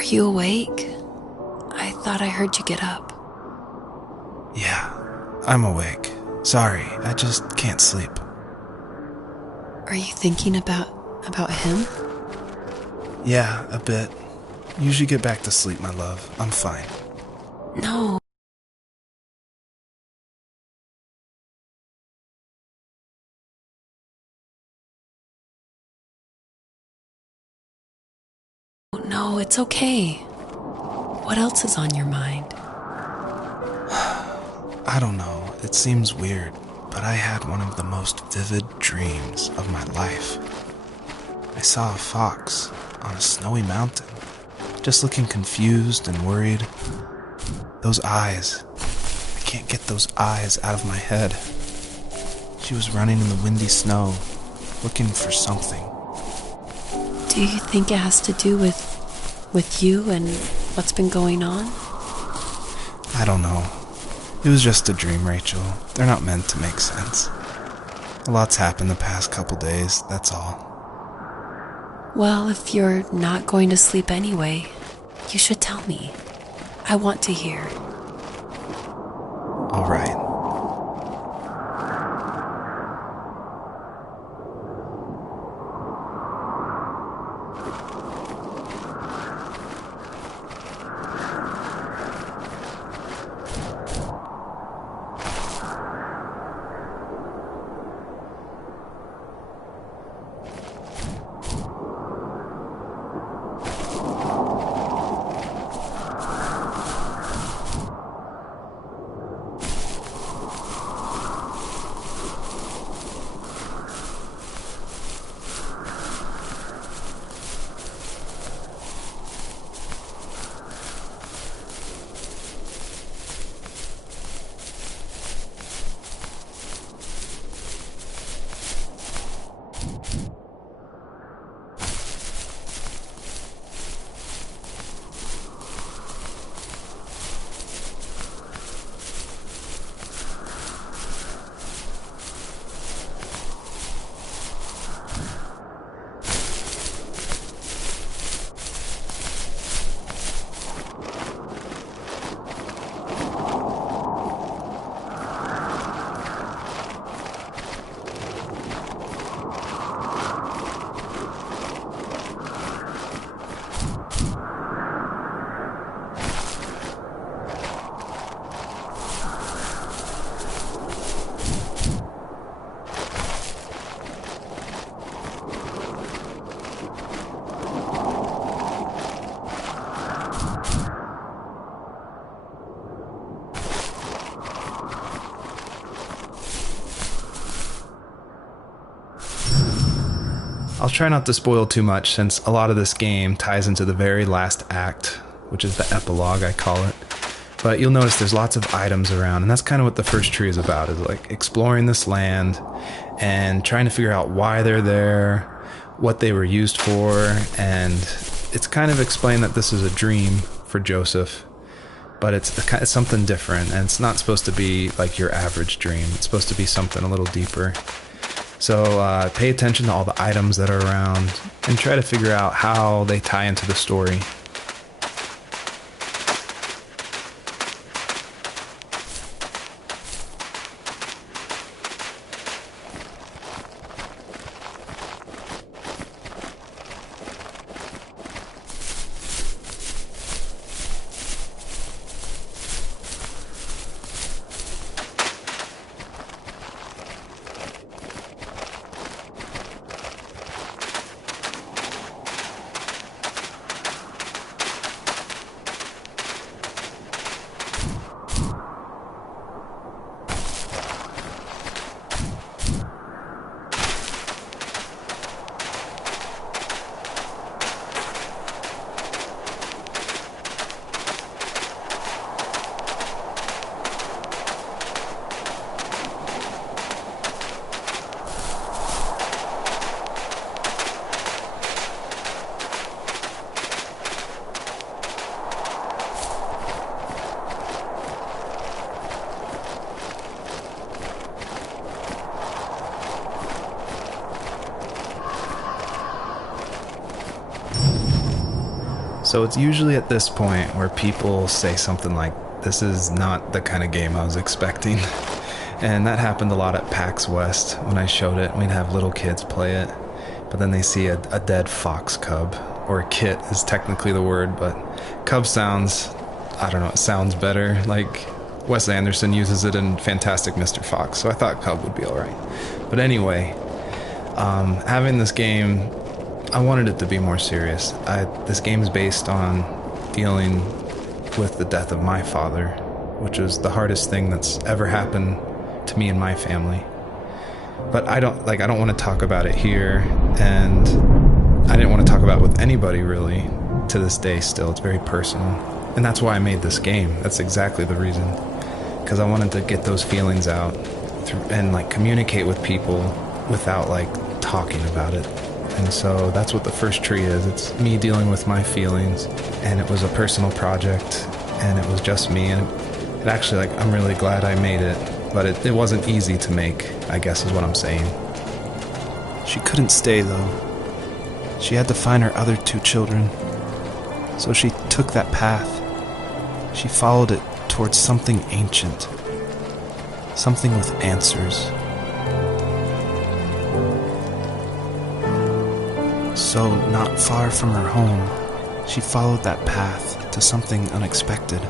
Are you awake? I thought I heard you get up. Yeah, I'm awake. Sorry, I just can't sleep. Are you thinking about him? Yeah, a bit. Usually get back to sleep, my love. I'm fine. No. No, it's okay. What else is on your mind? I don't know, it seems weird, but I had one of the most vivid dreams of my life. I saw a fox on a snowy mountain, just looking confused and worried. Those eyes, I can't get those eyes out of my head. She was running in the windy snow, looking for something. Do you think it has to do with you and what's been going on? I don't know. It was just a dream, Rachel. They're not meant to make sense. A lot's happened the past couple days, that's all. Well, if you're not going to sleep anyway, you should tell me. I want to hear. All right. I'll try not to spoil too much since a lot of this game ties into the very last act, which is the epilogue, I call it. But you'll notice there's lots of items around, and that's kind of what the first tree is about, is like exploring this land and trying to figure out why they're there, what they were used for, and it's kind of explained that this is a dream for Joseph, but it's something different, and it's not supposed to be like your average dream. It's supposed to be something a little deeper. So pay attention to all the items that are around and try to figure out how they tie into the story. So it's usually at this point where people say something like, this is not the kind of game I was expecting. And that happened a lot at PAX West when I showed it. We'd have little kids play it, but then they see a dead fox cub, or a kit is technically the word, but cub sounds, I don't know, it sounds better. Like Wes Anderson uses it in Fantastic Mr. Fox, so I thought cub would be alright. But anyway, having this game, I wanted it to be more serious. This game is based on dealing with the death of my father, which was the hardest thing that's ever happened to me and my family. But I don't want to talk about it here, and I didn't want to talk about it with anybody really to this day still. It's very personal. And that's why I made this game. That's exactly the reason. Because I wanted to get those feelings out and like communicate with people without like talking about it. And so that's what the first tree is. It's me dealing with my feelings, and it was a personal project, and it was just me, and it actually, like, I'm really glad I made it, but it wasn't easy to make, I guess is what I'm saying. She couldn't stay, though. She had to find her other 2 children. So she took that path. She followed it towards something ancient. Something with answers. So, not far from her home, she followed that path to something unexpected.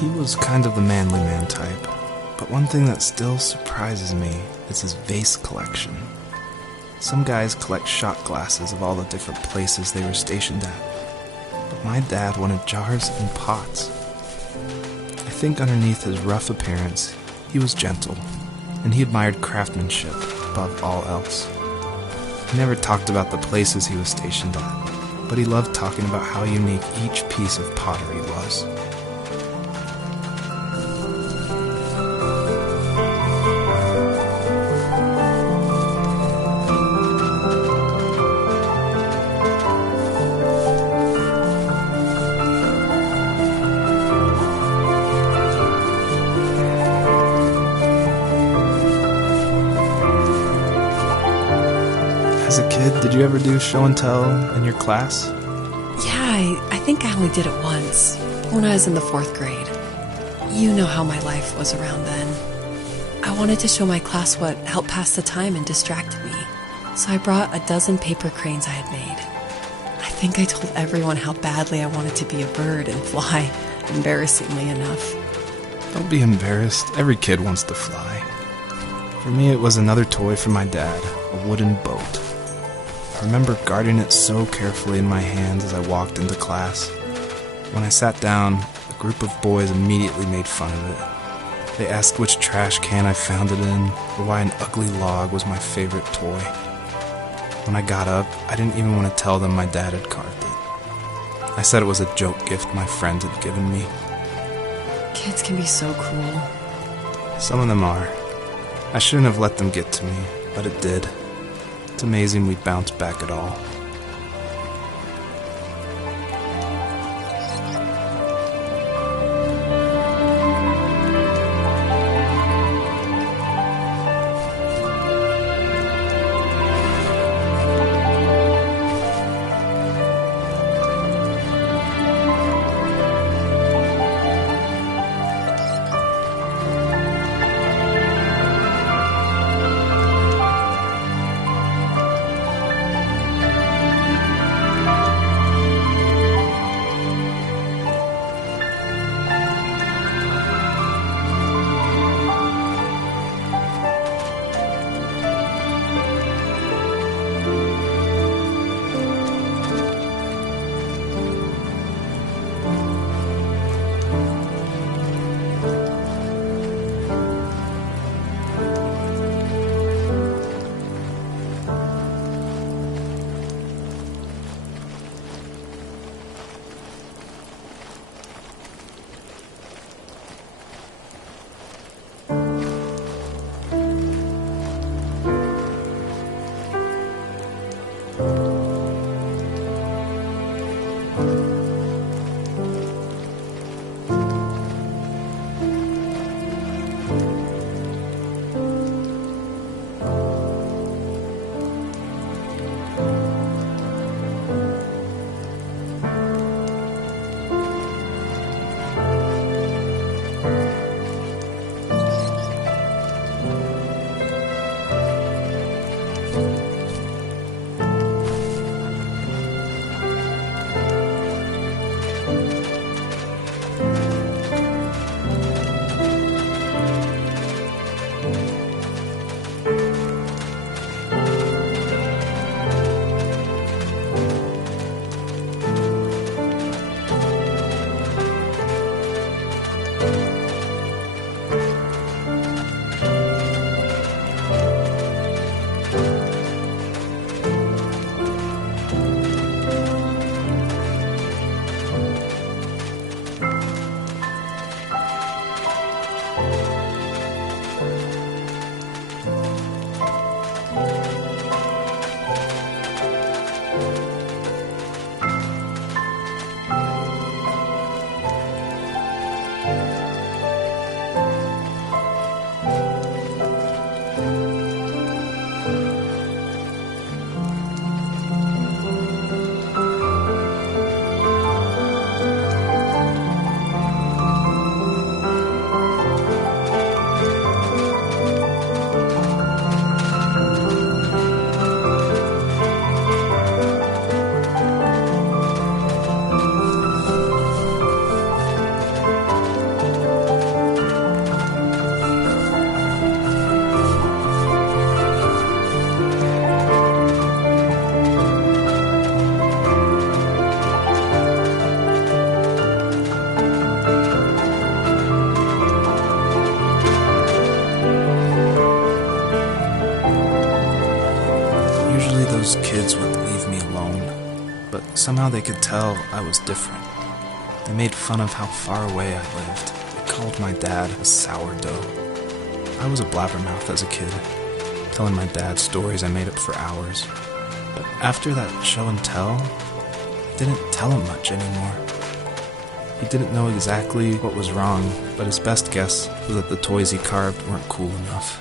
He was kind of the manly man type, but one thing that still surprises me is his vase collection. Some guys collect shot glasses of all the different places they were stationed at, but my dad wanted jars and pots. I think underneath his rough appearance, he was gentle, and he admired craftsmanship above all else. He never talked about the places he was stationed at, but he loved talking about how unique each piece of pottery was. As a kid, did you ever do show and tell in your class? Yeah, I think I only did it once, when I was in the 4th grade. You know how my life was around then. I wanted to show my class what helped pass the time and distracted me, so I brought a dozen paper cranes I had made. I think I told everyone how badly I wanted to be a bird and fly, embarrassingly enough. Don't be embarrassed. Every kid wants to fly. For me, it was another toy from my dad, a wooden boat. I remember guarding it so carefully in my hands as I walked into class. When I sat down, a group of boys immediately made fun of it. They asked which trash can I found it in, or why an ugly log was my favorite toy. When I got up, I didn't even want to tell them my dad had carved it. I said it was a joke gift my friend had given me. Kids can be so cruel. Some of them are. I shouldn't have let them get to me, but it did. It's amazing we bounced back at all. somehow they could tell I was different. They made fun of how far away I lived. They called my dad a sourdough. I was a blabbermouth as a kid, telling my dad stories I made up for hours. But after that show and tell, I didn't tell him much anymore. He didn't know exactly what was wrong, but his best guess was that the toys he carved weren't cool enough.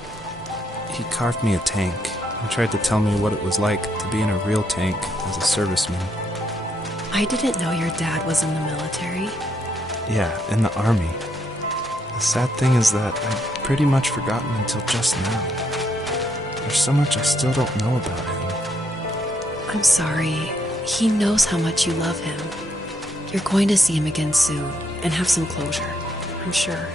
He carved me a tank and tried to tell me what it was like to be in a real tank as a serviceman. I didn't know your dad was in the military. Yeah, in the army. The sad thing is that I'd pretty much forgotten until just now. There's so much I still don't know about him. I'm sorry. He knows how much you love him. You're going to see him again soon and have some closure, I'm sure.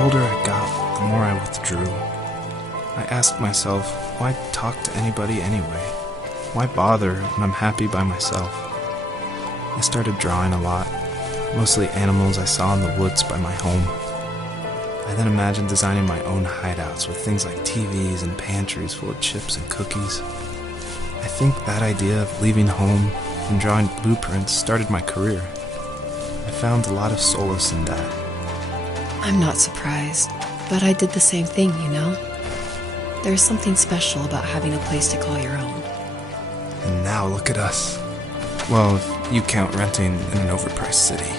older I got, the more I withdrew. I asked myself, why talk to anybody anyway? Why bother when I'm happy by myself? I started drawing a lot. mostly animals I saw in the woods by my home. I then imagined designing my own hideouts with things like TVs and pantries full of chips and cookies. I think that idea of leaving home and drawing blueprints started my career. I found a lot of solace in that. I'm not surprised, but I did the same thing, you know? There's something special about having a place to call your own. And now look at us. Well, if you count renting in an overpriced city.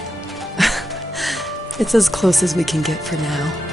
It's as close as we can get for now.